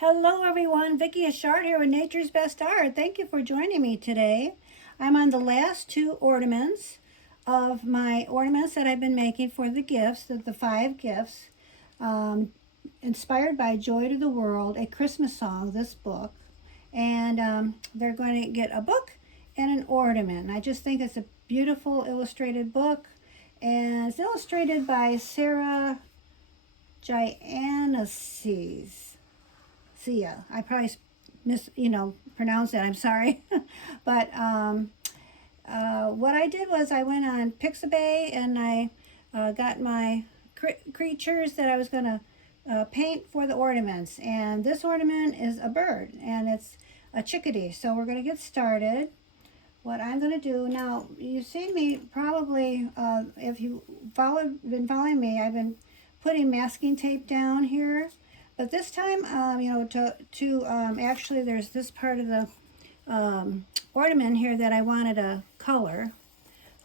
Hello everyone, Vicki Ashard here with Nature's Best Art. Thank you for joining me today. I'm on the last two ornaments of my ornaments that I've been making for the gifts, the 5 gifts, inspired by Joy to the World, a Christmas song, this book. And they're going to get a book and an ornament. I just think it's a beautiful illustrated book, and it's illustrated by Sarah Giannases. Sia. I probably pronounced that. I'm sorry. But what I did was I went on Pixabay and I got my creatures that I was going to paint for the ornaments. And this ornament is a bird, and it's a chickadee. So we're going to get started. What I'm going to do now, you see me probably, if you've been following me, I've been putting masking tape down here. But this time, actually, there's this part of the ornament here that I wanted to color.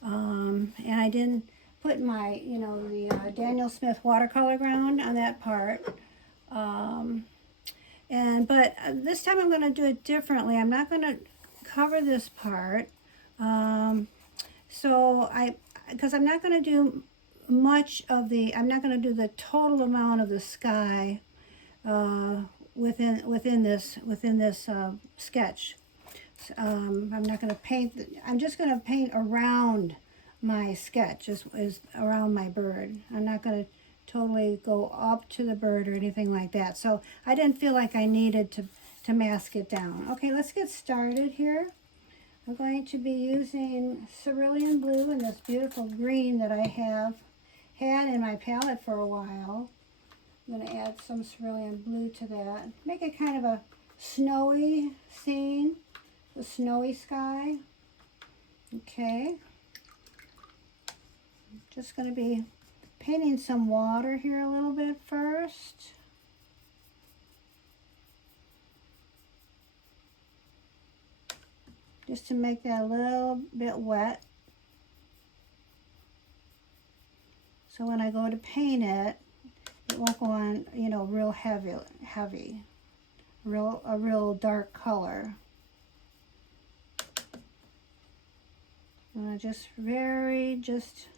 And I didn't put my, the Daniel Smith watercolor ground on that part. But this time I'm going to do it differently. I'm not going to cover this part. Because I'm not going to do much of I'm not going to do the total amount of the sky within this sketch. I'm not going to paint. I'm just going to paint around my sketch, is around my bird. I'm not going to totally go up to the bird or anything like that. So I didn't feel like I needed to mask it down. Okay, let's get started here. I'm going to be using cerulean blue and this beautiful green that I have had in my palette for a while. I'm going to add some cerulean blue to that. Make it kind of a snowy scene, a snowy sky. Okay. Just going to be painting some water here a little bit first. Just to make that a little bit wet. So when I go to paint it, it won't go on, real heavy, a real dark color. I'm going to just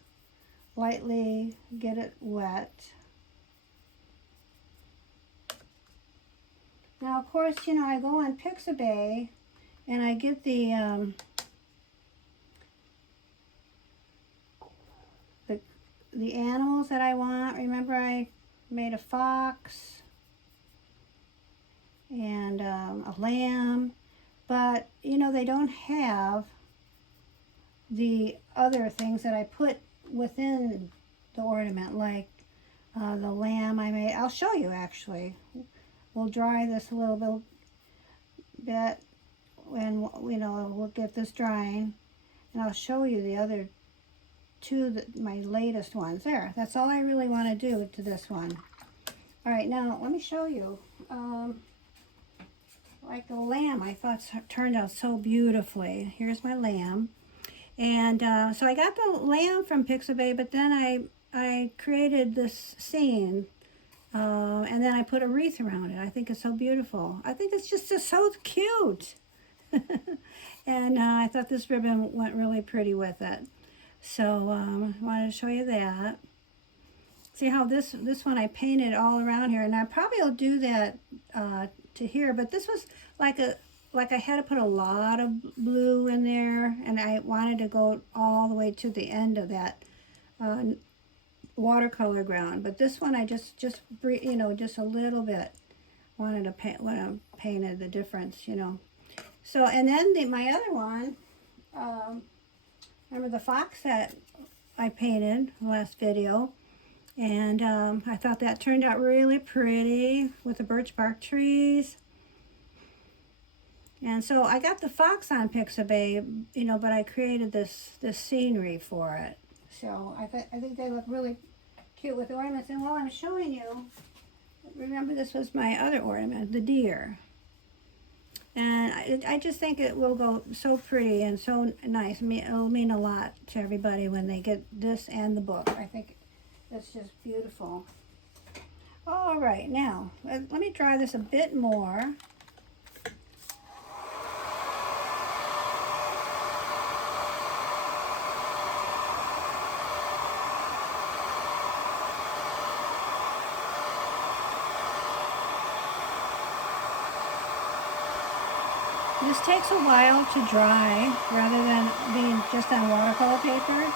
lightly get it wet. Now, of course, I go on Pixabay and I get the animals that I want. Remember, I made a fox and a lamb, but they don't have the other things that I put within the ornament, like the lamb I made. I'll show you, actually. We'll dry this a little bit and we'll get this drying, and I'll show you the other two, my latest ones. There, that's all I really want to do to this one. All right, now let me show you. Like the lamb, I thought turned out so beautifully. Here's my lamb. And so I got the lamb from Pixabay, but then I created this scene, and then I put a wreath around it. I think it's so beautiful. I think it's just so cute. And I thought this ribbon went really pretty with it. So I wanted to show you that. See how this one I painted all around here, and I probably will do that to here. But this was like I had to put a lot of blue in there, and I wanted to go all the way to the end of that watercolor ground. But this one I just just a little bit wanted to paint when I painted the difference, So, and then my other one. Remember the fox that I painted in the last video, and I thought that turned out really pretty with the birch bark trees. And so I got the fox on Pixabay, but I created this scenery for it. So I think they look really cute with ornaments. And while I'm showing you, remember this was my other ornament, the deer. And I just think it will go so pretty and so nice. It'll mean a lot to everybody when they get this and the book. I think it's just beautiful. All right, now let me dry this a bit more. This takes a while to dry rather than being just on watercolor paper.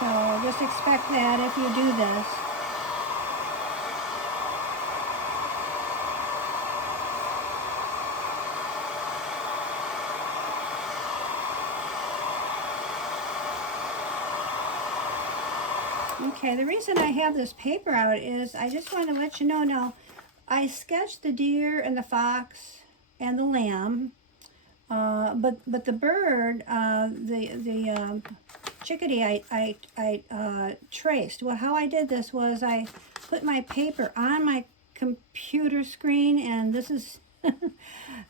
So just expect that if you do this. Okay, the reason I have this paper out is I just want to let you know now, I sketched the deer and the fox and the lamb, but the bird, the chickadee, I traced. Well, how I did this was I put my paper on my computer screen, and this is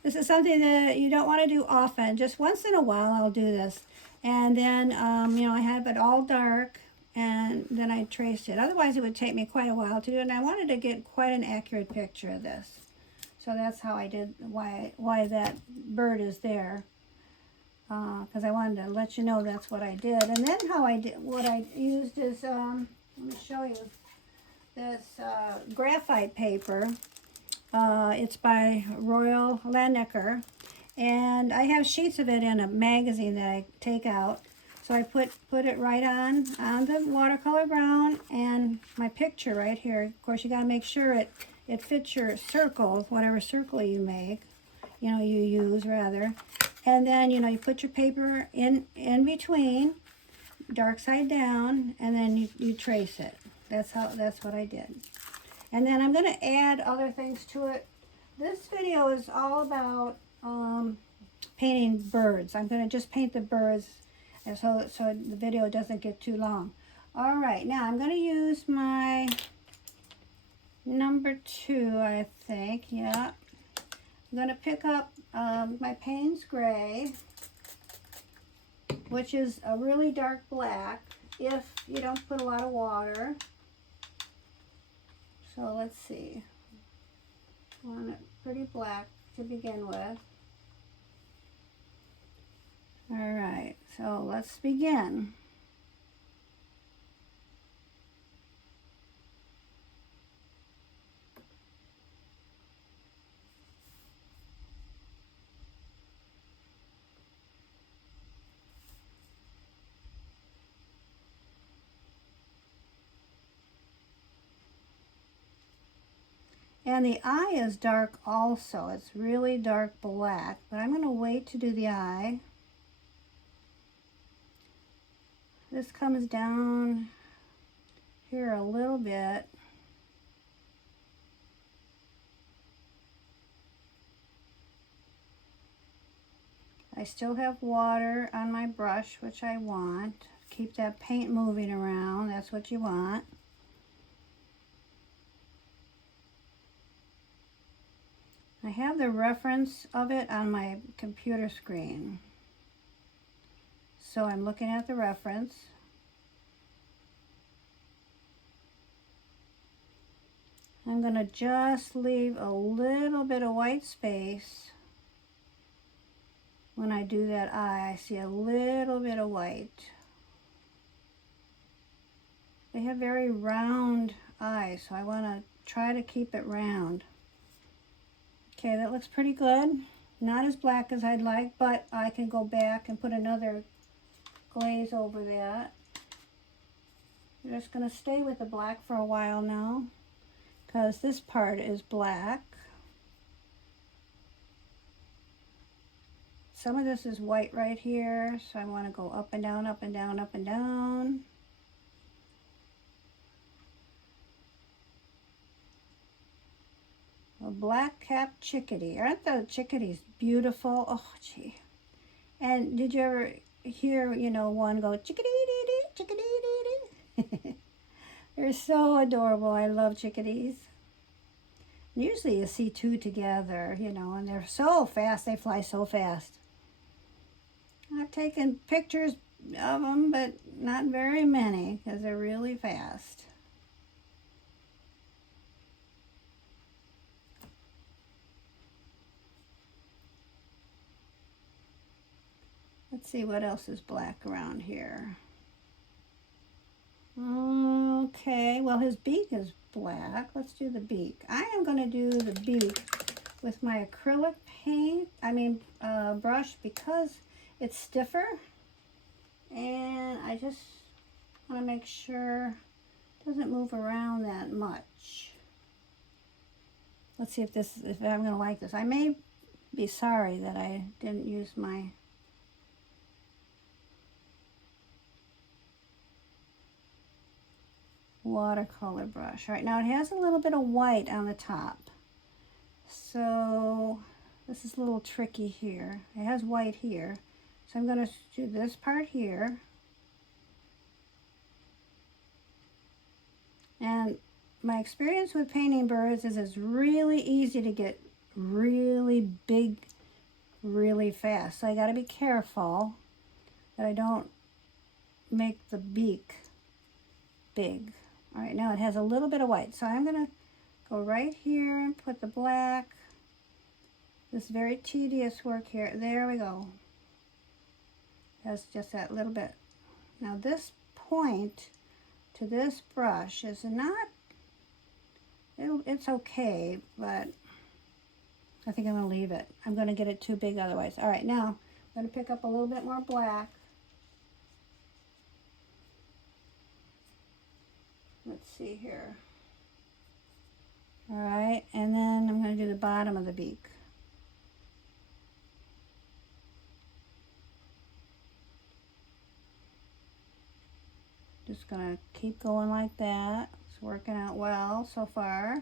this is something that you don't want to do often. Just once in a while, I'll do this, and then you know, I have it all dark, and then I traced it. Otherwise, it would take me quite a while to do it, and I wanted to get quite an accurate picture of this. So that's how I did, why that bird is there. Because I wanted to let you know that's what I did. And then what I used is, let me show you, this graphite paper. It's by Royal Landecker. And I have sheets of it in a magazine that I take out. So I put it right on the watercolor brown and my picture right here. Of course, you got to make sure it fits your circle, whatever circle you make, you use rather. And then, you put your paper in between, dark side down, and then you trace it. That's what I did. And then I'm going to add other things to it. This video is all about painting birds. I'm going to just paint the birds, and so the video doesn't get too long. All right, now I'm going to use my number 2, I think. Yeah. I'm going to pick up my Payne's Gray, which is a really dark black if you don't put a lot of water. So let's see. I want it pretty black to begin with. All right, so let's begin. And the eye is dark also. It's really dark black, but I'm going to wait to do the eye. This comes down here a little bit. I still have water on my brush, which I want. Keep that paint moving around. That's what you want. I have the reference of it on my computer screen. So I'm looking at the reference. I'm going to just leave a little bit of white space. When I do that eye, I see a little bit of white. They have very round eyes, so I want to try to keep it round. Okay, that looks pretty good. Not as black as I'd like, but I can go back and put another glaze over that. I'm just going to stay with the black for a while now, because this part is black. Some of this is white right here, so I want to go up and down, up and down, up and down. A black-capped chickadee. Aren't the chickadees beautiful? Oh, gee. And did you ever hear, one go, chickadee-dee-dee, chickadee-dee-dee? They're so adorable. I love chickadees. Usually you see 2 together, and they're so fast. They fly so fast. I've taken pictures of them, but not very many, because they're really fast. Let's see what else is black around here. Okay, well his beak is black. Let's do the beak. I am going to do the beak with my acrylic paint, brush, because it's stiffer. And I just want to make sure it doesn't move around that much. Let's see if I'm going to like this. I may be sorry that I didn't use my watercolor brush. All right, now it has a little bit of white on the top. So this is a little tricky here. It has white here. So I'm going to do this part here. And my experience with painting birds is it's really easy to get really big really fast. So I got to be careful that I don't make the beak big. All right, now it has a little bit of white. So I'm going to go right here and put the black. This very tedious work here. There we go. That's just that little bit. Now this point to this brush is not, it's okay, but I think I'm going to leave it. I'm going to get it too big otherwise. All right, now I'm going to pick up a little bit more black. Let's see here. All right, and then I'm going to do the bottom of the beak. Just going to keep going like that. It's working out well so far.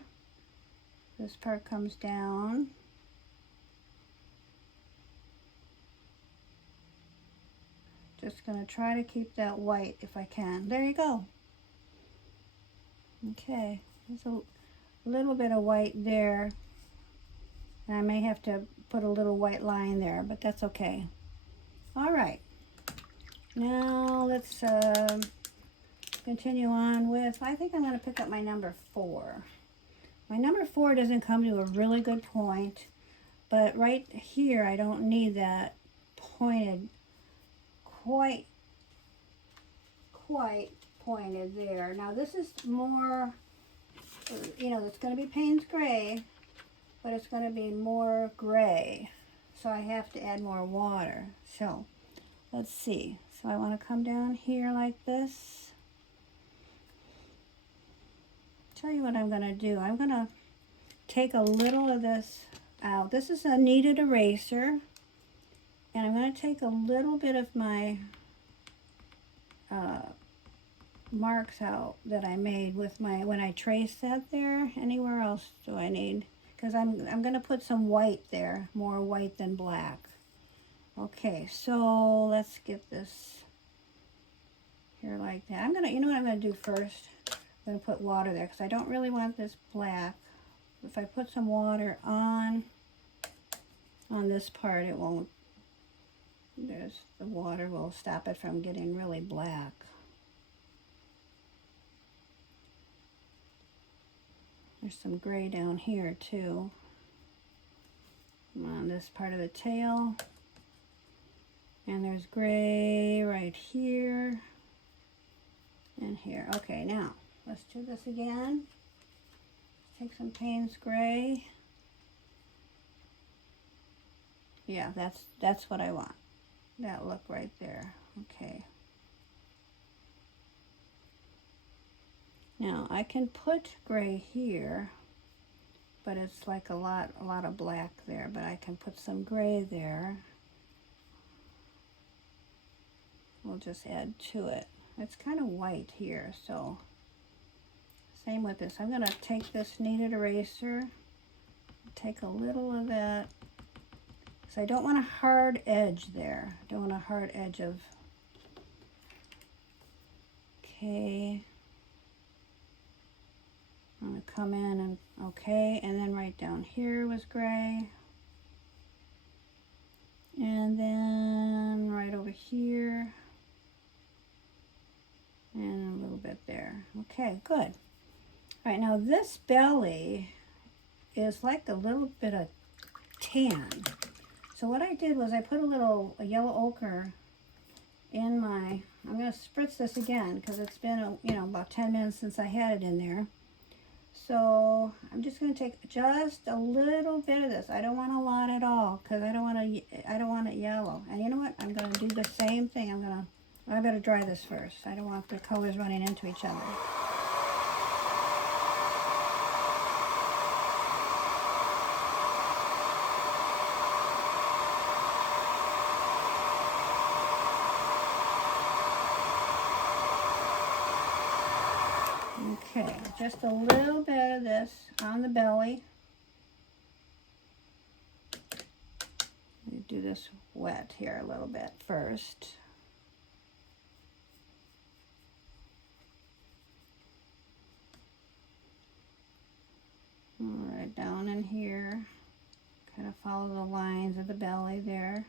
This part comes down. Just going to try to keep that white if I can. There you go. Okay, there's a little bit of white there. And I may have to put a little white line there, but that's okay. All right. Now let's continue on with, I think I'm going to pick up my number 4. My number 4 doesn't come to a really good point, but right here I don't need that pointed, quite pointed there. Now this is more, it's going to be Payne's gray, but it's going to be more gray, so I have to add more water. So let's see. So I want to come down here like this. Tell you what I'm going to do. I'm going to take a little of this out. This is a kneaded eraser, and I'm going to take a little bit of my marks out that I made with my, when I traced that there. Anywhere else do I need? Because I'm going to put some white there, more white than black. Okay, so let's get this here like that. I'm going to, you know what I'm going to do first? I'm going to put water there because I don't really want this black. If I put some water on this part, it won't, the water will stop it from getting really black. There's some gray down here too, on this part of the tail. And there's gray right here and here. Okay, now let's do this again. Take some Payne's gray. Yeah, that's what I want. That look right there. Okay. Now I can put gray here, but it's like a lot of black there, but I can put some gray there. We'll just add to it. It's kind of white here, so same with this. I'm going to take this kneaded eraser, take a little of that, because I don't want a hard edge there. I don't want a hard edge of, okay. I'm going to come in and, okay, and then right down here was gray. And then right over here. And a little bit there. Okay, good. All right, now this belly is like a little bit of tan. So what I did was I put a yellow ochre in my, I'm going to spritz this again because it's been, about 10 minutes since I had it in there. So I'm just going to take just a little bit of this. I don't want a lot at all because I don't want it yellow. And you know what? I'm going to do the same thing. I better dry this first. I don't want the colors running into each other. Okay, just a little bit of this on the belly. Let me do this wet here a little bit first. All right, down in here. Kind of follow the lines of the belly there.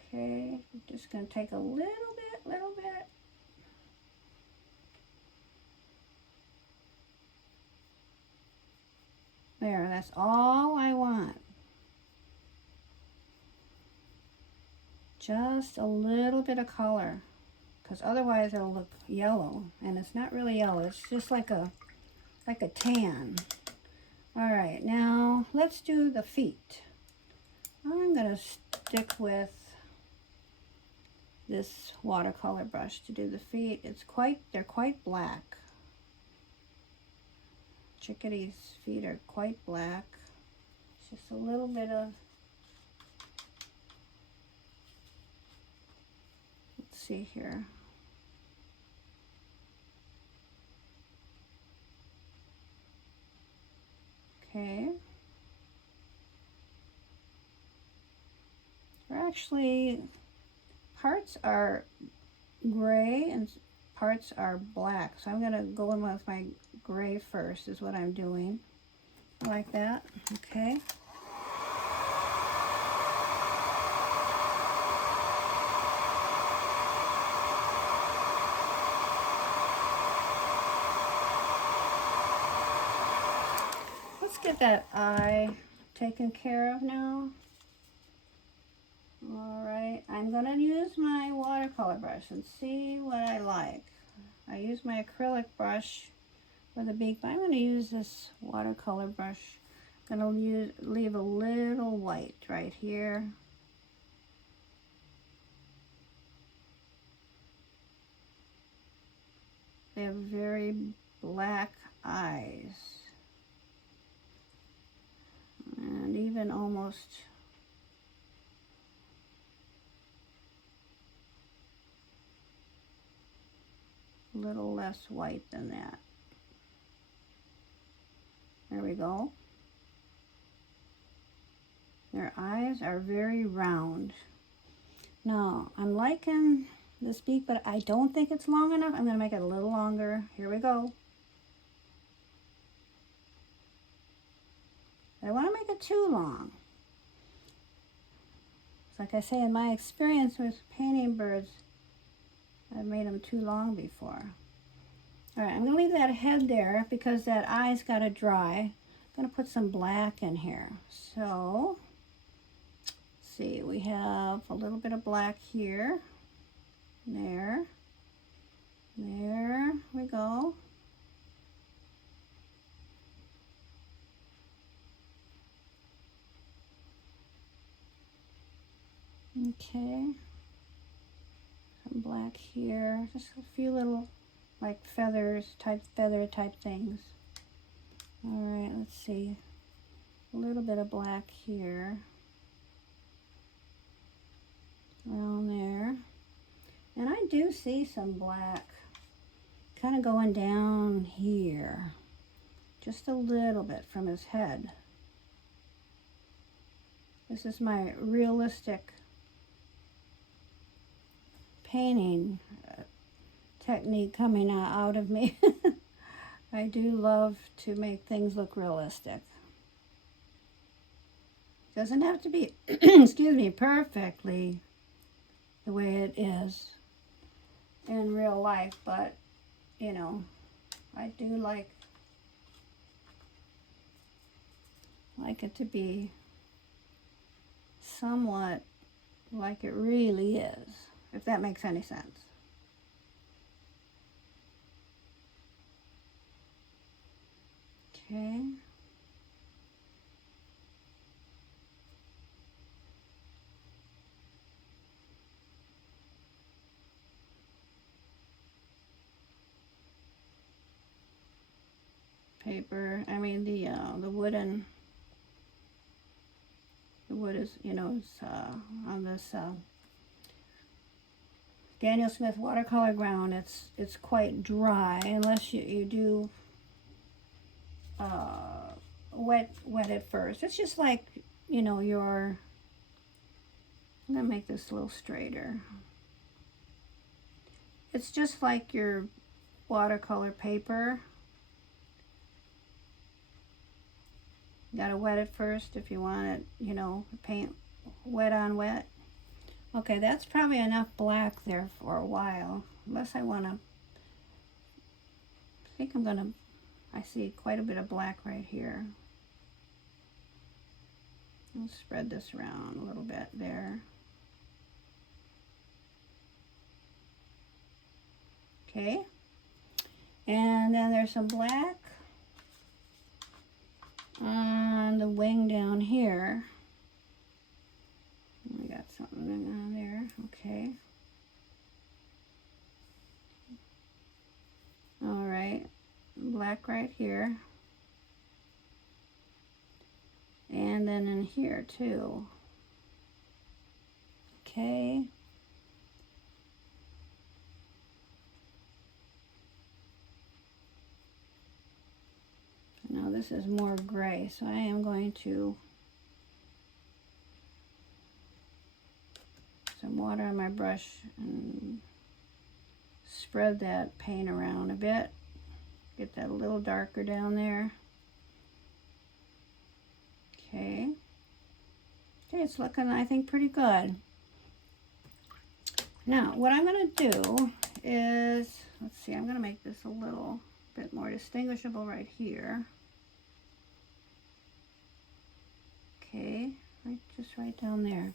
Okay, I'm just going to take a little bit. There, that's all I want. Just a little bit of color, because otherwise it'll look yellow, and it's not really yellow. It's just like a tan. All right, now let's do the feet. I'm gonna stick with this watercolor brush to do the feet. They're quite black. Chickadee's feet are quite black. It's just a little bit of, let's see here. Okay. They're actually, parts are gray and parts are black. So I'm gonna go in with my gray first is what I'm doing. Like that, okay. Let's get that eye taken care of now. All right, I'm gonna use my watercolor brush and see what I like. I use my acrylic brush with a beak, but I'm gonna use this watercolor brush. I'm gonna leave a little white right here. They have very black eyes. And even almost a little less white than that. There we go. Their eyes are very round. Now, I'm liking this beak, but I don't think it's long enough. I'm going to make it a little longer. Here we go. I don't want to make it too long. It's like I say, in my experience with painting birds, I've made them too long before. All right, I'm going to leave that head there because that eye's got to dry. I'm going to put some black in here. So, let's see, we have a little bit of black here. There we go. Okay, some black here, just a few little like feather type things. All right, let's see, a little bit of black here, around there. And I do see some black kind of going down here, just a little bit from his head. This is my realistic painting technique coming out of me. I do love to make things look realistic. Doesn't have to be, excuse me, perfectly the way it is in real life, but you know, I do like it to be somewhat like it really is. if that makes any sense. Okay. Paper, I mean the wooden, the wood is, you know, it's on this Daniel Smith watercolor ground. It's quite dry unless you do wet it first. It's just like, you know, your, I'm gonna make this a little straighter. It's just like your watercolor paper. You gotta wet it first if you want it, you know, paint wet on wet. Okay, that's probably enough black there for a while, unless I wanna, I think I'm gonna, I see quite a bit of black right here. I'll spread this around a little bit there. Okay, and then there's some black on the wing down here. We got something on there, okay. All right, black right here. And then in here too. Okay. Now this is more gray, so I am going to some water on my brush and spread that paint around a bit. Get that a little darker down there. Okay. Okay, it's looking, I think, pretty good. Now, what I'm going to do is, let's see, I'm going to make this a little bit more distinguishable right here. Okay, just right down there.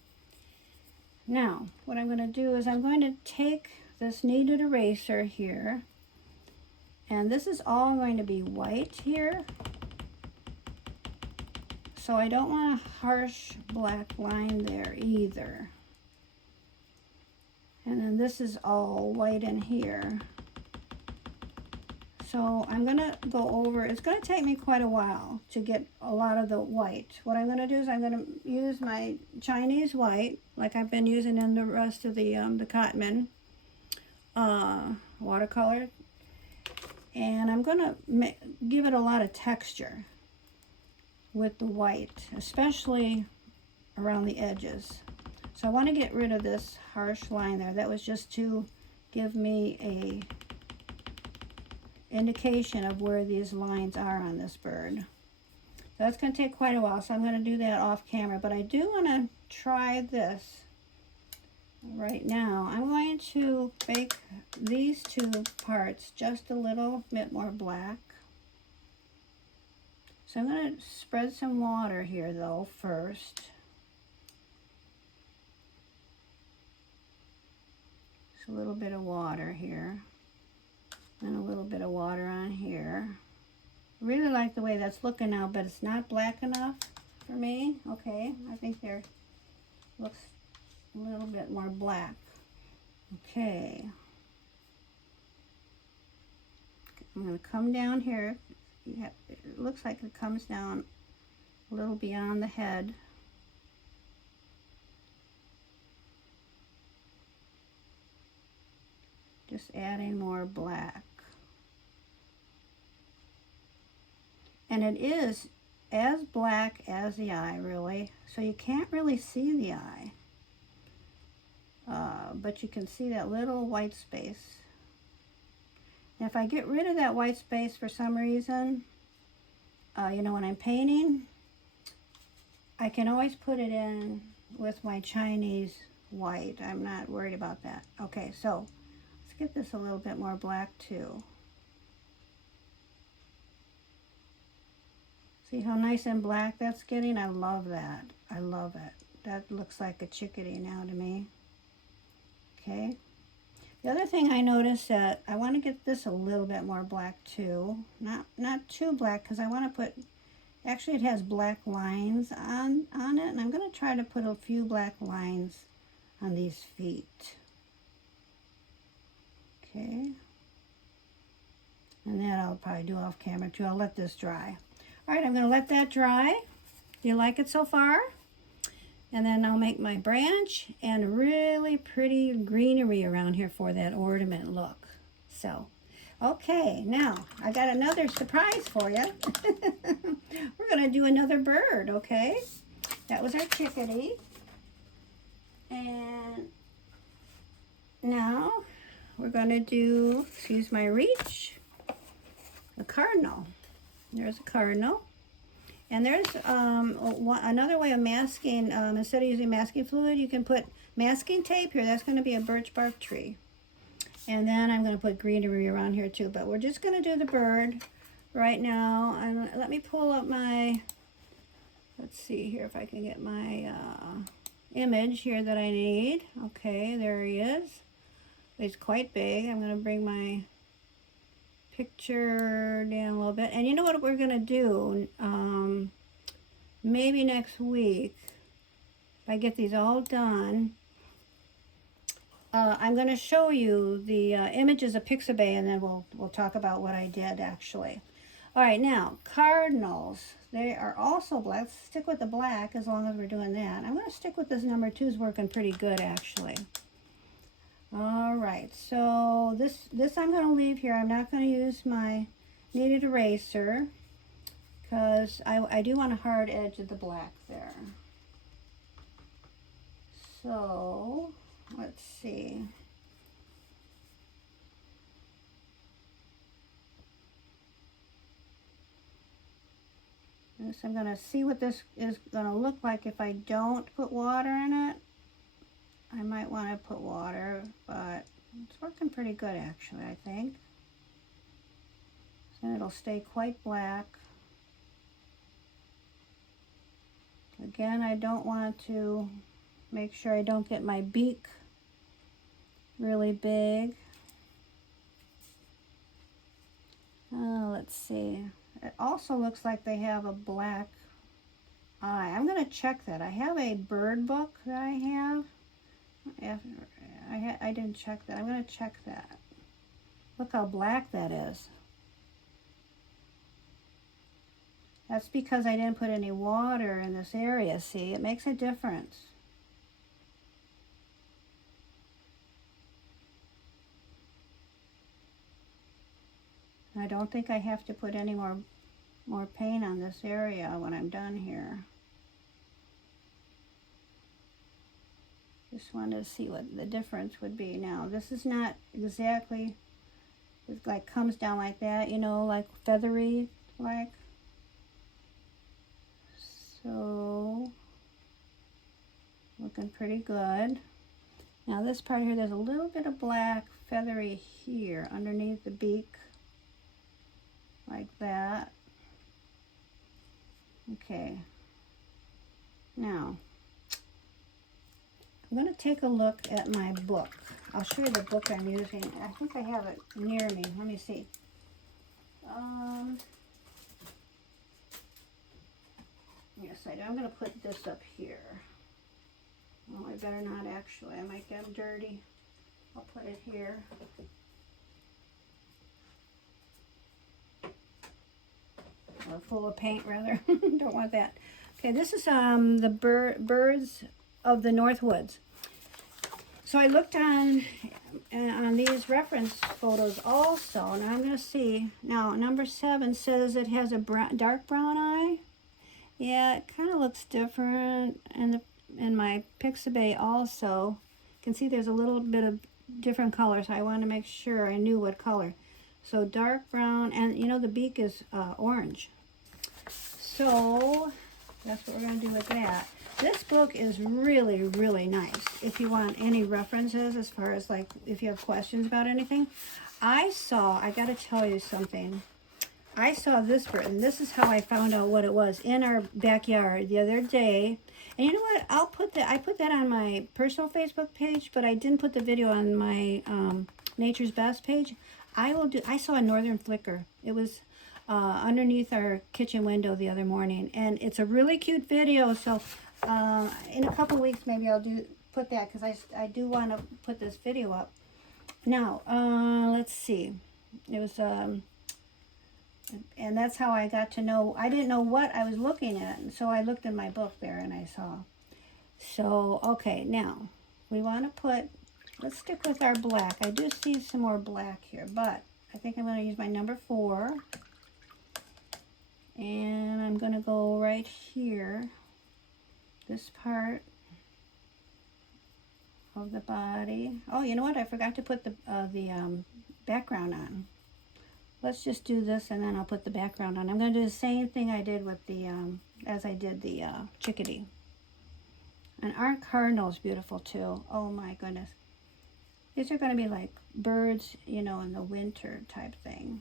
Now, what I'm going to do is I'm going to take this kneaded eraser here, and this is all going to be white here. So I don't want a harsh black line there either. And then this is all white in here. So I'm gonna go over, it's gonna take me quite a while to get a lot of the white. What I'm gonna do is I'm gonna use my Chinese white, like I've been using in the rest of the Cardinal watercolor. And I'm gonna give it a lot of texture with the white, especially around the edges. So I want to get rid of this harsh line there. That was just to give me a indication of where these lines are on this bird. So that's going to take quite a while, so I'm going to do that off camera. But I do want to try this right now. I'm going to bake these two parts just a little bit more black. So I'm going to spread some water here though first. Just a little bit of water here. And a little bit of water on here. I really like the way that's looking now, but it's not black enough for me. Okay, I think there looks a little bit more black. Okay. I'm going to come down here. It looks like it comes down a little beyond the head. Just adding more black. And it is as black as the eye, really. So you can't really see the eye. But you can see that little white space. And if I get rid of that white space for some reason, you know, when I'm painting, I can always put it in with my Chinese white. I'm not worried about that. Okay, so let's get this a little bit more black too. See how nice and black that's getting? I love that. I love it. That looks like a chickadee now to me. Okay. The other thing I noticed that I want to get this a little bit more black too. Not too black, because I want to put, actually it has black lines on it, and I'm going to try to put a few black lines on these feet. Okay. And that I'll probably do off camera too. I'll let this dry. All right, I'm going to let that dry. Do you like it so far? And then I'll make my branch and really pretty greenery around here for that ornament look. So, okay, now I got another surprise for you. We're going to do another bird, okay? That was our chickadee. And now we're going to do, excuse my reach, a cardinal. There's a cardinal. And there's another way of masking. Instead of using masking fluid, you can put masking tape here. That's going to be a birch bark tree. And then I'm going to put greenery around here too. But we're just going to do the bird right now. And let me pull up my, let's see here if I can get my image here that I need. Okay, there he is. He's quite big. I'm going to bring my picture down a little bit. And you know what we're going to do? Maybe next week, if I get these all done, I'm going to show you the images of Pixabay, and then we'll talk about what I did actually. All right, now cardinals. They are also black. Let's stick with the black as long as we're doing that. I'm going to stick with this number 2. Is working pretty good actually. All right, so this I'm going to leave here. I'm not going to use my kneaded eraser because I do want a hard edge of the black there. So let's see. This, I'm going to see what this is going to look like if I don't put water in it. I might want to put water, but it's working pretty good actually, I think. So it'll stay quite black. Again, I don't want to make sure I don't get my beak really big. Let's see. It also looks like they have a black eye. I'm going to check that. I have a bird book that I have. I didn't check that. I'm going to check that. Look how black that is. That's because I didn't put any water in this area. See, it makes a difference. I don't think I have to put any more paint on this area when I'm done here. Just wanted to see what the difference would be. Now, this is not exactly, it like comes down like that, you know, like feathery, like. So, looking pretty good. Now this part here, there's a little bit of black feathery here underneath the beak, like that. Okay. Now, I'm going to take a look at my book. I'll show you the book I'm using. I think I have it near me. Let me see. Yes, I do. I'm going to put this up here. Oh, I better not actually. I might get them dirty. I'll put it here. Or full of paint, rather. Don't want that. Okay, this is the birds of the North Woods. So I looked on these reference photos also. Now I'm going to see. Now, number 7 says it has a dark brown eye. Yeah, it kind of looks different. And in my Pixabay also, you can see there's a little bit of different colors. I want to make sure I knew what color. So dark brown, and you know the beak is orange. So that's what we're going to do with that. This book is really, really nice if you want any references as far as like if you have questions about anything. I got to tell you something. I saw this bird, and this is how I found out what it was in our backyard the other day. And you know what? I'll put that. I put that on my personal Facebook page, but I didn't put the video on my Nature's Best page. I will do. I saw a northern flicker. It was underneath our kitchen window the other morning, and it's a really cute video. So in a couple weeks, maybe I'll put that because I do want to put this video up. Now let's see. It was and that's how I got to know. I didn't know what I was looking at, and so I looked in my book there and I saw. So okay, now we want to let's stick with our black. I do see some more black here, but I think I'm going to use my number 4, and I'm going to go right here, this part of the body. Oh, you know what? I forgot to put the background on. Let's just do this, and then I'll put the background on. I'm going to do the same thing I did with the, as I did the Chickadee. And our Cardinal is beautiful too. Oh my goodness. These are going to be like birds, you know, in the winter type thing.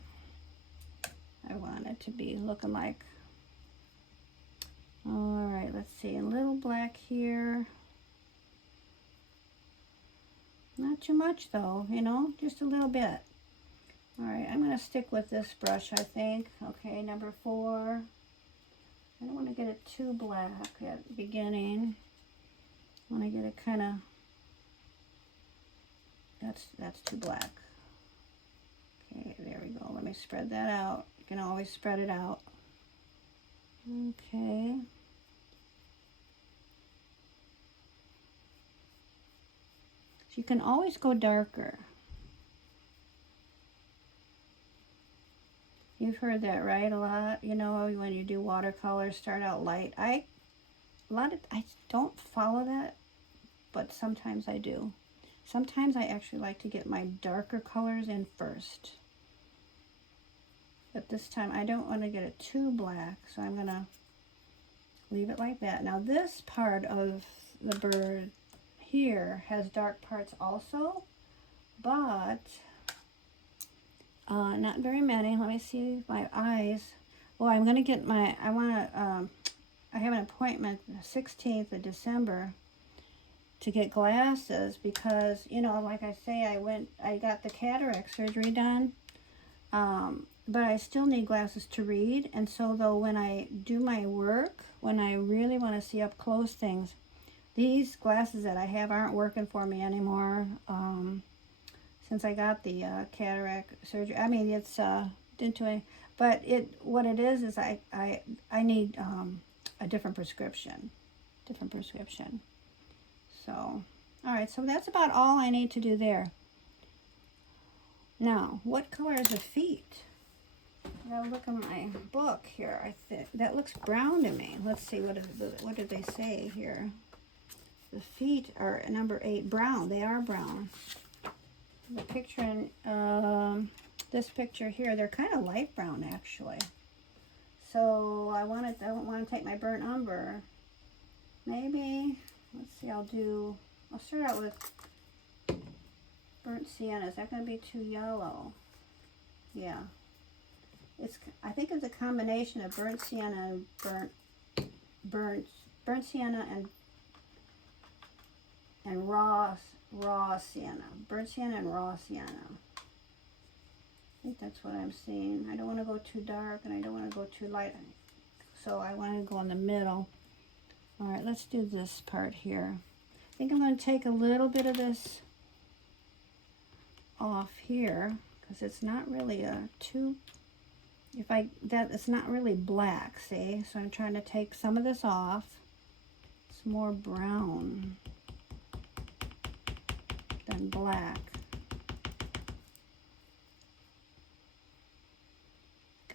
I want it to be looking like. All right, let's see. A little black here. Not too much though, you know, just a little bit. All right, I'm going to stick with this brush, I think. Okay, number 4. I don't want to get it too black at the beginning. I want to get it kind of, that's too black. Okay, there we go. Let me spread that out. You can always spread it out. Okay. So you can always go darker. You've heard that, right? A lot, you know, when you do watercolor, start out light. I don't follow that, but sometimes I do. Sometimes I actually like to get my darker colors in first. But this time I don't want to get it too black, so I'm going to leave it like that. Now this part of the bird here has dark parts also, but not very many. Let me see my eyes. Well, I'm going to get my, I have an appointment the 16th of December to get glasses because, you know, like I say, I got the cataract surgery done, but I still need glasses to read. And so though when I do my work, when I really want to see up close things, these glasses that I have aren't working for me anymore. Since I got the cataract surgery. I mean, it's didn't do any, but what it is I need a different prescription. So, all right, so that's about all I need to do there. Now, what color is the feet? I gotta look in my book here. I think that looks brown to me. Let's see, what did they say here? The feet are number 8, brown. They are brown. The picture in this picture here, they're kind of light brown actually. So I don't want to take my burnt umber. Maybe, let's see, I'll start out with burnt sienna. Is that going to be too yellow? Yeah. I think it's a combination of burnt sienna and burnt sienna and raw sienna. Burnt sienna and raw sienna. I think that's what I'm seeing. I don't want to go too dark and I don't want to go too light. So I want to go in the middle. All right, let's do this part here. I think I'm going to take a little bit of this off here because it's not really it's not really black, see? So I'm trying to take some of this off. It's more brown than black.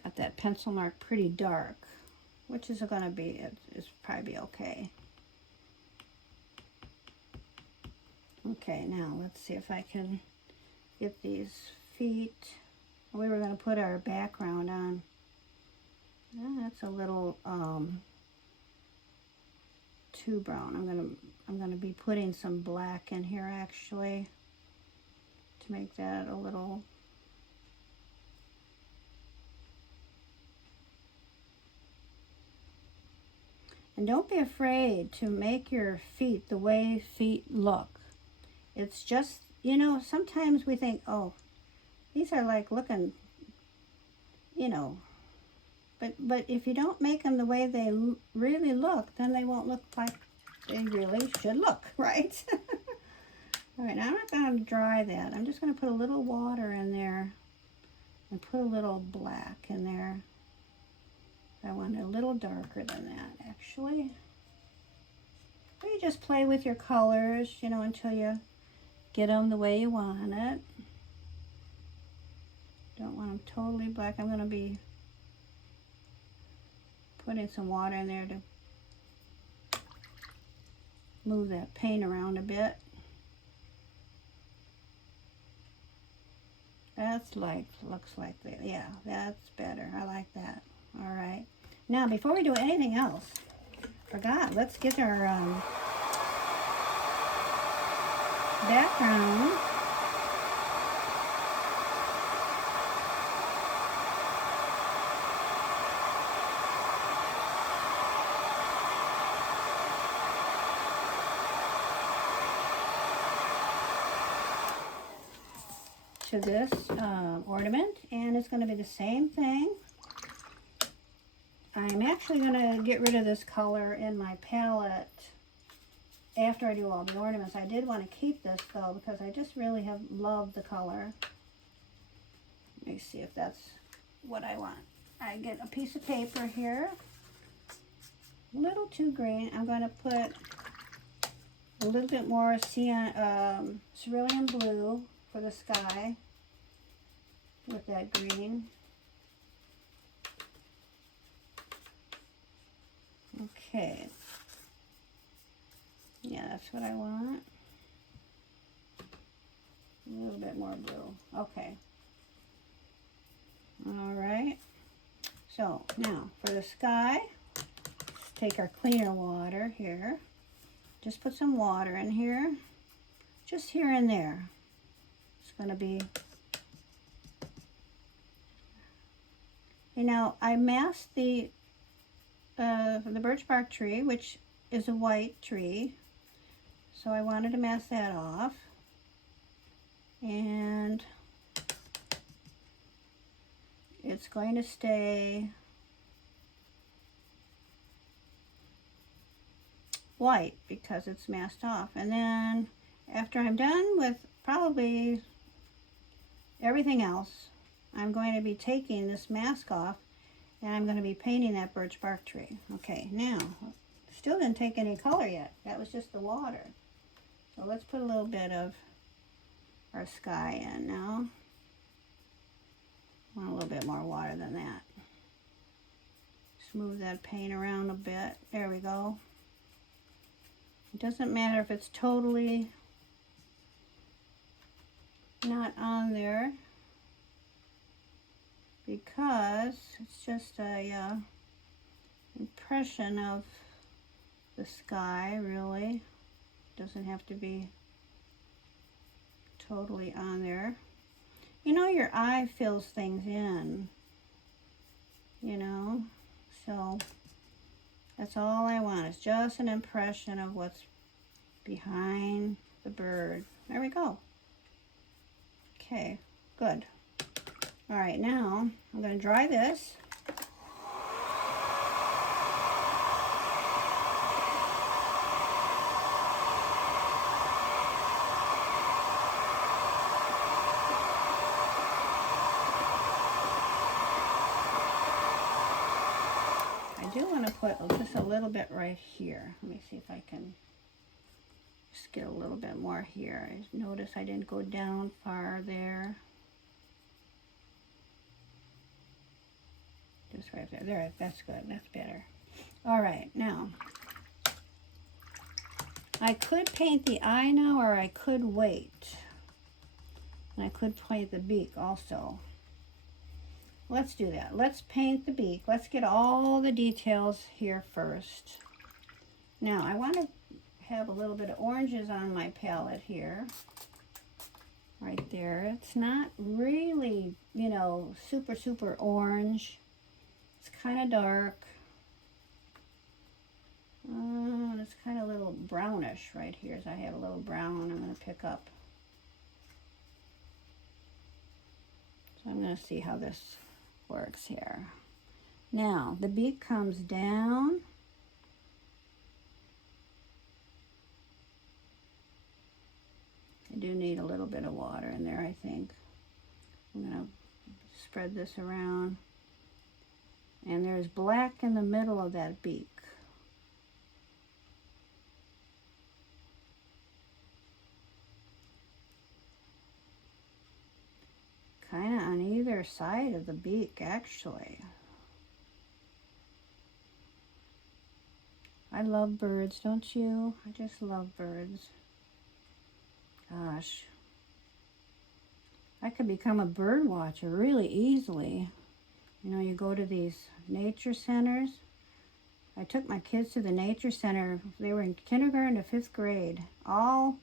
Got that pencil mark pretty dark, which is going to be, it's probably okay. Okay, now let's see if I can get these feet. We were going to put our background on. That's a little too brown. I'm going to be putting some black in here actually to make that a little And don't be afraid to make your feet the way feet look. It's just, you know, sometimes we think, oh, these are like looking, you know, but if you don't make them the way they really look, then they won't look like they really should look, right? All right, now I'm not going to dry that. I'm just going to put a little water in there and put a little black in there. I want it a little darker than that, actually. Or you just play with your colors, you know, until you get them the way you want it. Don't want them totally black. I'm going to be putting some water in there to move that paint around a bit. That's like, looks like that. Yeah, that's better. I like that. All right. Now, before we do anything else, forgot, let's get our background. To this ornament, and it's going to be the same thing. I'm actually going to get rid of this color in my palette after I do all the ornaments. I did want to keep this though because I just really have loved the color. Let me see if that's what I want. I get a piece of paper here, a little too green. I'm going to put a little bit more cerulean blue for the sky with that green. Okay. Yeah, that's what I want. A little bit more blue. Okay. All right. So now for the sky, let's take our cleaner water here. Just put some water in here. Just here and there. It's going to be, you know, I masked the birch bark tree, which is a white tree, so I wanted to mask that off, and it's going to stay white because it's masked off. And then after I'm done with probably everything else, I'm going to be taking this mask off and I'm going to be painting that birch bark tree. Okay, now, still didn't take any color yet. That was just the water. So let's put a little bit of our sky in now. I want a little bit more water than that. Smooth that paint around a bit. There we go. It doesn't matter if it's totally not on there, because it's just a impression of the sky, really. Doesn't have to be totally on there. You know, your eye fills things in, you know, so that's all I want, is just an impression of what's behind the bird. There we go. Okay, good. All right, now I'm going to dry this. I do want to put just a little bit right here. Let me see if I can just get a little bit more here. Notice I didn't go down far there. Just right there. There, that's good. That's better. All right, now I could paint the eye now, or I could wait. And I could paint the beak also. Let's do that. Let's paint the beak. Let's get all the details here first. Now, I want to have a little bit of oranges on my palette here. Right there. It's not really, you know, super, super orange. It's kind of dark. brownish right here. So I have a little brown I'm going to pick up. So I'm going to see how this works here. Now, the beak comes down. I do need a little bit of water in there, I think. I'm going to spread this around. And there's black in the middle of that beak. Kind of on either side of the beak, actually. I love birds, don't you? I just love birds. Gosh. I could become a bird watcher really easily. You know, you go to these nature centers. I took my kids to the nature center. They were in kindergarten to 5th grade. Well,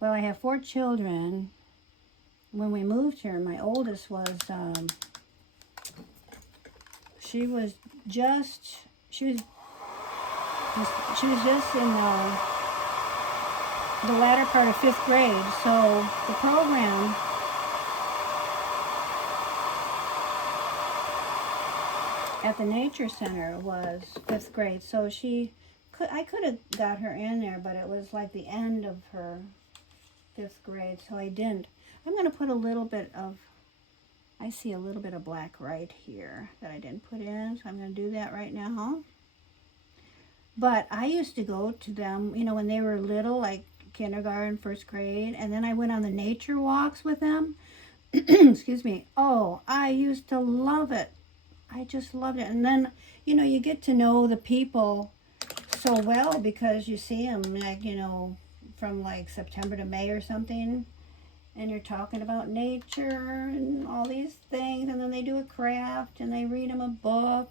I have 4 children. When we moved here, my oldest was, she was just in the latter part of 5th grade. So the program at the nature center was 5th grade. So I could have got her in there, but it was like the end of her 5th grade, so I didn't. I'm going to put a little bit of, I see a little bit of black right here that I didn't put in, so I'm going to do that right now. But I used to go to them, you know, when they were little, like kindergarten, 1st grade, and then I went on the nature walks with them. Excuse me. Oh, I used to love it. I just loved it. And then, you know, you get to know the people so well because you see them, like, you know, from like September to May or something, and you're talking about nature and all these things, and then they do a craft and they read them a book.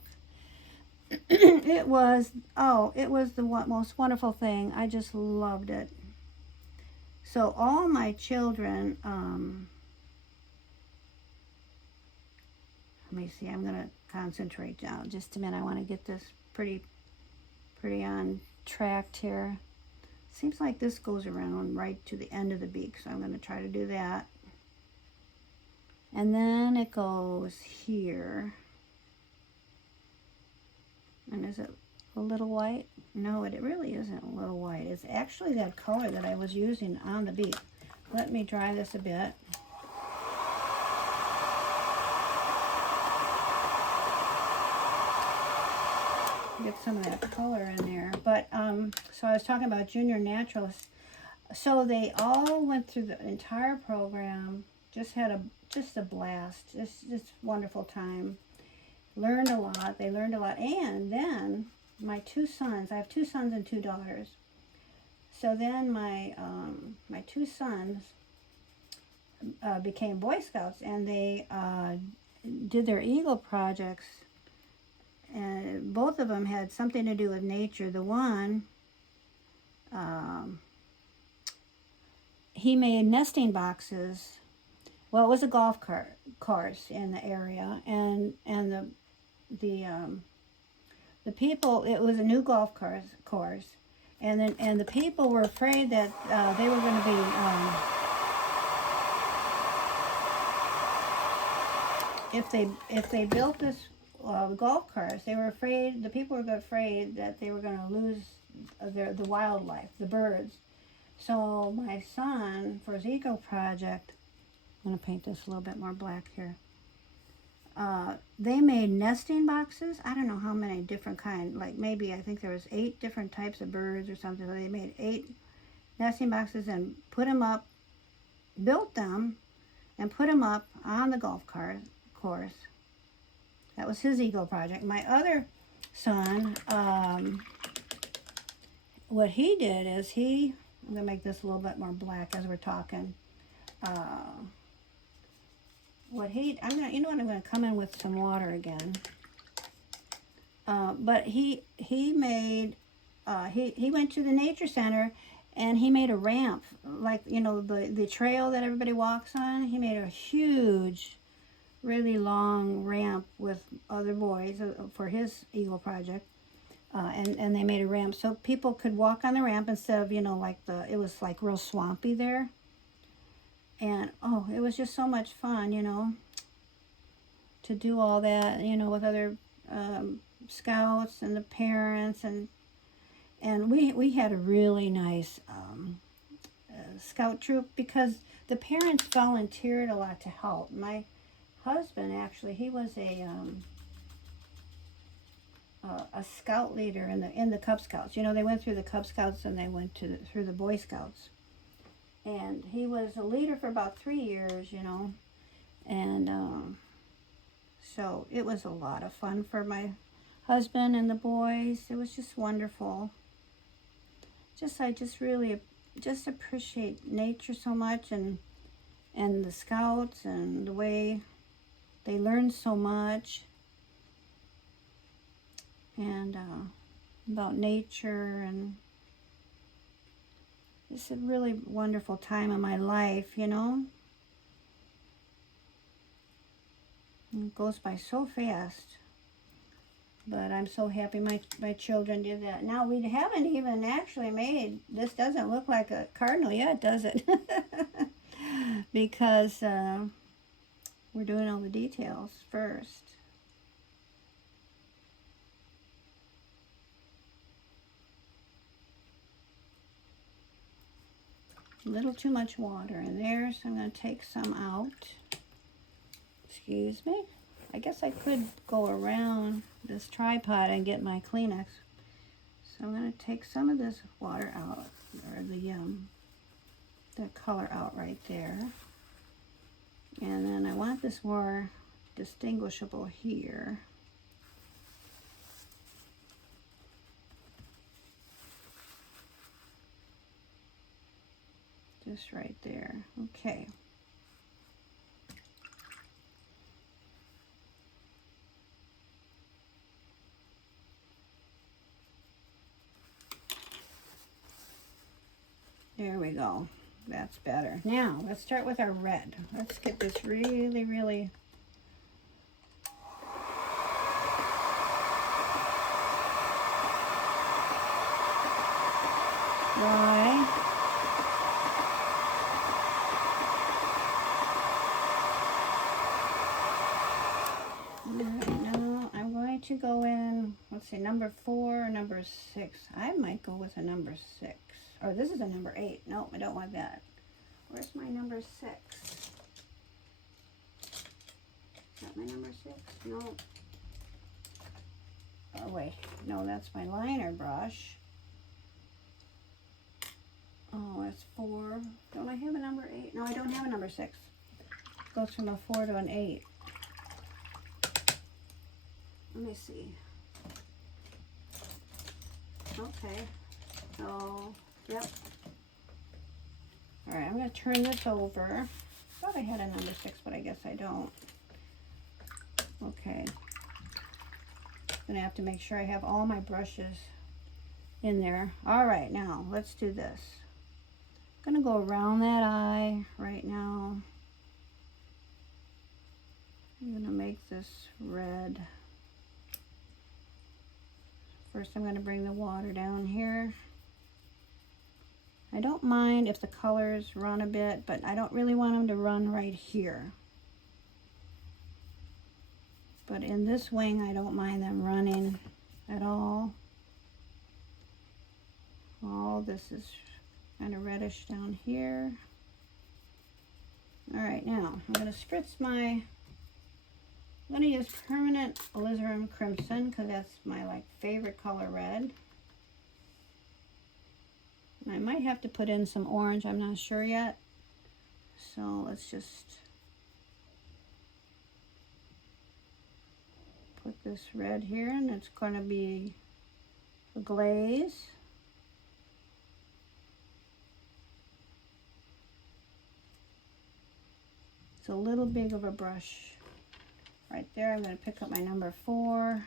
It was the most wonderful thing. I just loved it. So all my children, let me see, I'm going to concentrate now just a minute. I want to get this pretty on track here. Seems like this goes around right to the end of the beak, so I'm going to try to do that. And then it goes here. And is it a little white? No, it really isn't a little white. It's actually that color that I was using on the beak. Let me dry this a bit. Get some of that color in there. But so I was talking about junior naturalists. So they all went through the entire program, just had a blast, just wonderful time. Learned a lot. They learned a lot. And then my 2 sons, I have 2 sons and 2 daughters. So then my 2 sons became Boy Scouts, and they did their Eagle projects. And both of them had something to do with nature. The one, he made nesting boxes. Well, it was a golf course in the area, and the people, it was a new golf course, and the people were afraid that they were going to be if they built this golf course, the people were afraid that they were going to lose the wildlife, the birds. So my son, for his eco project, I'm going to paint this a little bit more black here. They made nesting boxes. I don't know how many different kinds, like maybe I think there was 8 different types of birds or something. So they made 8 nesting boxes and put them up, built them, and put them up on the golf course. That was his Eagle project. My other son, what he did is I'm going to make this a little bit more black as we're talking. I'm going to come in with some water again. But he went to the nature center, and he made a ramp, like, you know, the trail that everybody walks on. He made a huge, really long ramp with other boys for his Eagle project. and they made a ramp so people could walk on the ramp instead of, you know, like it was like real swampy there. And oh, it was just so much fun, you know, to do all that, you know, with other scouts and the parents, and we had a really nice scout troop because the parents volunteered a lot to help. My husband actually, he was a scout leader in the Cub Scouts. You know, they went through the Cub Scouts and they went through the Boy Scouts. And he was a leader for about 3 years, you know. And so it was a lot of fun for my husband and the boys. It was just wonderful. I just really just appreciate nature so much, and the scouts and the way they learn so much, and about nature, and it's a really wonderful time in my life, you know. It goes by so fast, but I'm so happy my children did that. Now, we haven't even actually made, this doesn't look like a cardinal yet, does it? Because we're doing all the details first. A little too much water in there, so I'm going to take some out. Excuse me. I guess I could go around this tripod and get my Kleenex. So I'm going to take some of this water out, or the color out right there. And then I want this more distinguishable here. Just right there. Okay. There we go. That's better. Now, let's start with our red. Let's get this really, really dry. Alright, now I'm going to go in, let's see, number 4 or number 6. I might go with a number 6. Or this is a number 8. No, I don't want that. Where's my number 6? Is that my number 6? No. Oh, wait. No, that's my liner brush. Oh, that's 4. Don't I have a number 8? No, I don't have a number 6. It goes from a 4 to an 8. Let me see. Okay. So, yep. Alright, I'm going to turn this over. I thought I had a number 6, but I guess I don't. Okay. I'm going to have to make sure I have all my brushes in there. Alright, now, let's do this. I'm going to go around that eye right now. I'm going to make this red. First, I'm going to bring the water down here. I don't mind if the colors run a bit, but I don't really want them to run right here. But in this wing, I don't mind them running at all. All this is kind of reddish down here. All right, now I'm going to spritz I'm going to use permanent alizarin crimson because that's my favorite color red. I might have to put in some orange, I'm not sure yet. So let's just put this red here, and it's going to be a glaze. It's a little big of a brush. Right there, I'm going to pick up my number 4.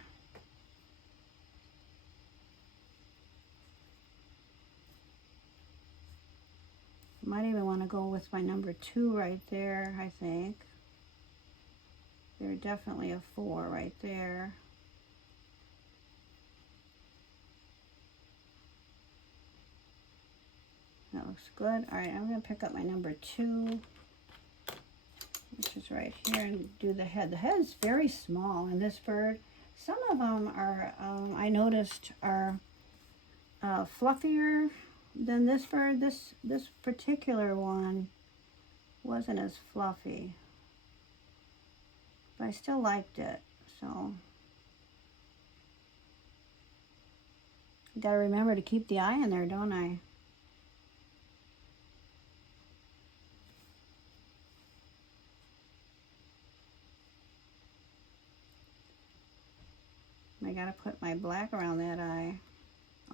Might even want to go with my number 2 right there, I think. They're definitely a 4 right there. looks good. All right, I'm going to pick up my number 2, which is right here, and do the head. The head is very small in this bird. Some of them are, I noticed, are fluffier than this bird. This particular one wasn't as fluffy, but I still liked it. So gotta remember to keep the eye in there, don't I? I gotta put my black around that eye.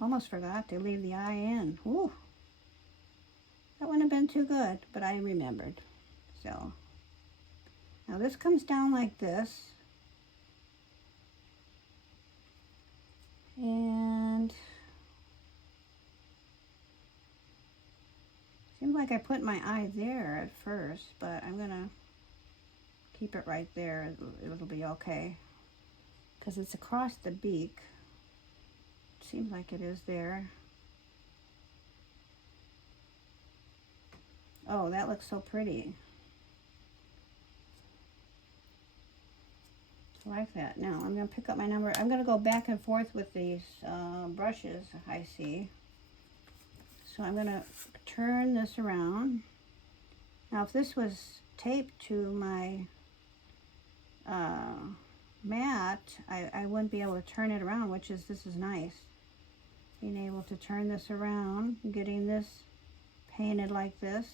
Almost forgot to leave the eye in. Ooh, that wouldn't have been too good, but I remembered. So now this comes down like this, and seems like I put my eye there at first, but I'm gonna keep it right there. It'll be okay because it's across the beak. Seems like it is there. Oh, that looks so pretty. I like that. Now I'm going to pick up my number. I'm going to go back and forth with these brushes I see. So I'm going to turn this around. Now if this was taped to my mat, I wouldn't be able to turn it around, which is, this is nice. Being able to turn this around, getting this painted like this.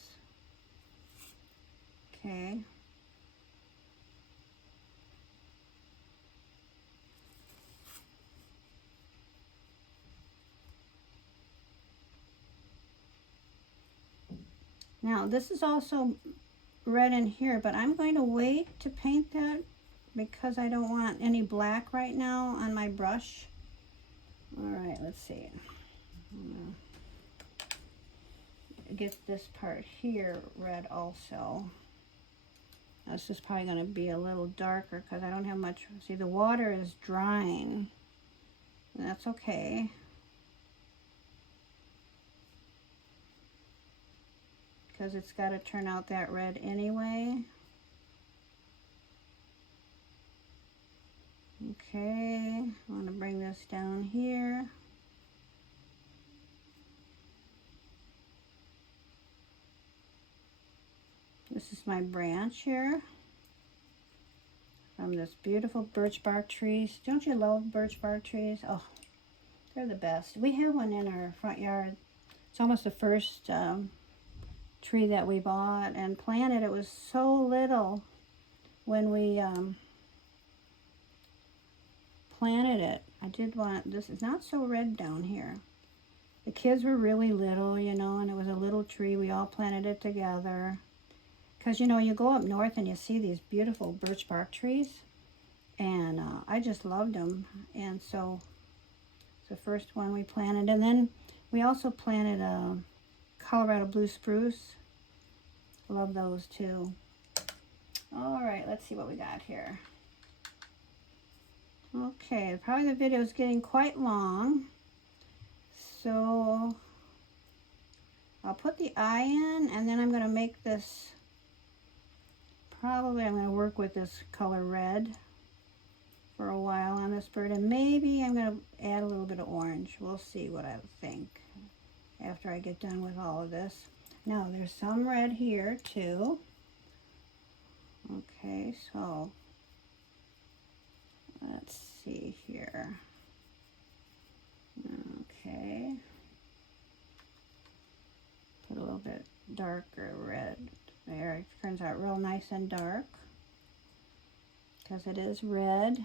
Okay. Now this is also red in here, but I'm going to wait to paint that because I don't want any black right now on my brush. All right, let's see. I'm gonna get this part here red also. Now, this is probably going to be a little darker because I don't have much. See, the water is drying, and that's okay. Because it's got to turn out that red anyway. Okay, I want to bring this down here. This is my branch here from this beautiful birch bark trees. Don't you love birch bark trees? Oh, they're the best. We have one in our front yard. It's almost the first tree that we bought and planted. It was so little when we planted it. I did want, this is not so red down here. The kids were really little, you know, and it was a little tree. We all planted it together. Because, you know, you go up north and you see these beautiful birch bark trees. And I just loved them. And so it's the first one we planted. And then we also planted a Colorado blue spruce. Love those too. All right, let's see what we got here. Okay, probably the video is getting quite long. So I'll put the eye in, and then I'm going to make this, probably I'm going to work with this color red for a while on this bird, and maybe I'm going to add a little bit of orange. We'll see what I think after I get done with all of this. Now there's some red here too. Okay, so let's see here. Okay. Put a little bit darker red there. It turns out real nice and dark because it is red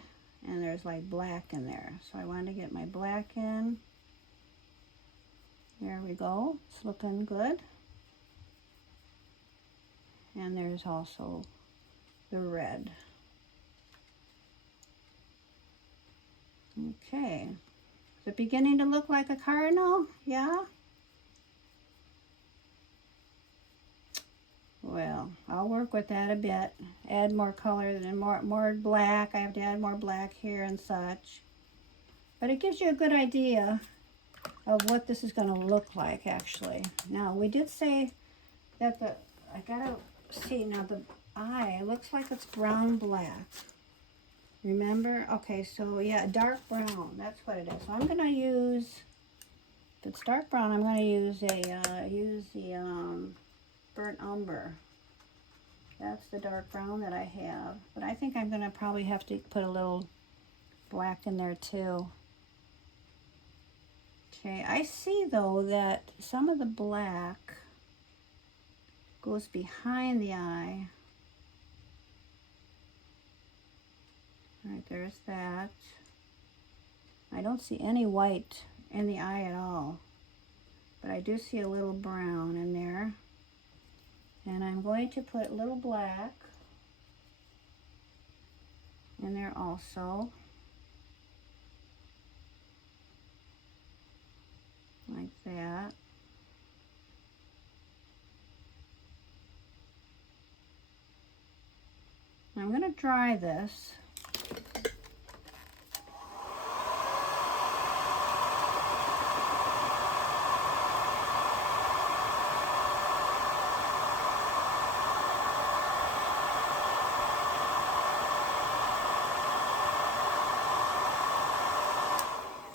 and there's like black in there. So I wanted to get my black in. There we go. It's looking good. And there's also the red. Okay. Is it beginning to look like a cardinal? Yeah? Well, I'll work with that a bit. Add more color and more black. I have to add more black here and such. But it gives you a good idea of what this is going to look like, actually. Now, we did say that I gotta see, now the eye, it looks like it's brown black. Remember? Okay, so yeah, dark brown, that's what it is. So I'm gonna use, if it's dark brown, I'm gonna use the burnt umber. That's the dark brown that I have. But I think I'm gonna probably have to put a little black in there too. Okay, I see though that some of the black goes behind the eye. All right, there's that. I don't see any white in the eye at all, but I do see a little brown in there. And I'm going to put a little black in there also. Like that. I'm going to dry this.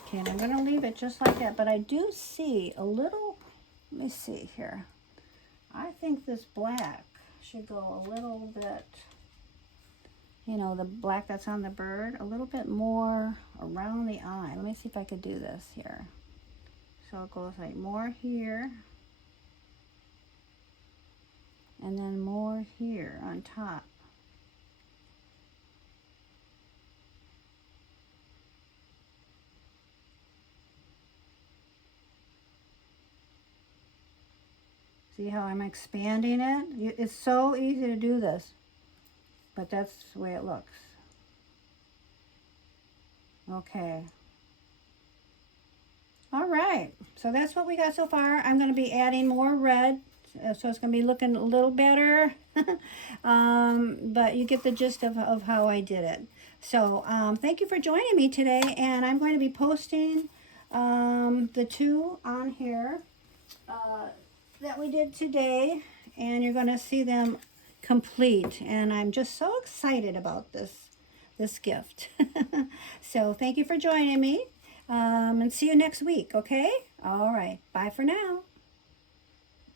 Okay, and I'm going to leave it just like that, but I do see a little, let me see here. I think this black should go a little bit, you know, the black that's on the bird, a little bit more around the eye. Let me see if I could do this here. So it goes like more here, and then more here on top. See how I'm expanding it? It's so easy to do this, but that's the way it looks. Okay. All right, so that's what we got so far. I'm going to be adding more red, so it's going to be looking a little better. But you get the gist of how I did it. So thank you for joining me today, and I'm going to be posting the two on here that we did today, and you're going to see them complete. And I'm just so excited about this gift. So thank you for joining me, and see you next week, okay? All right, bye for now.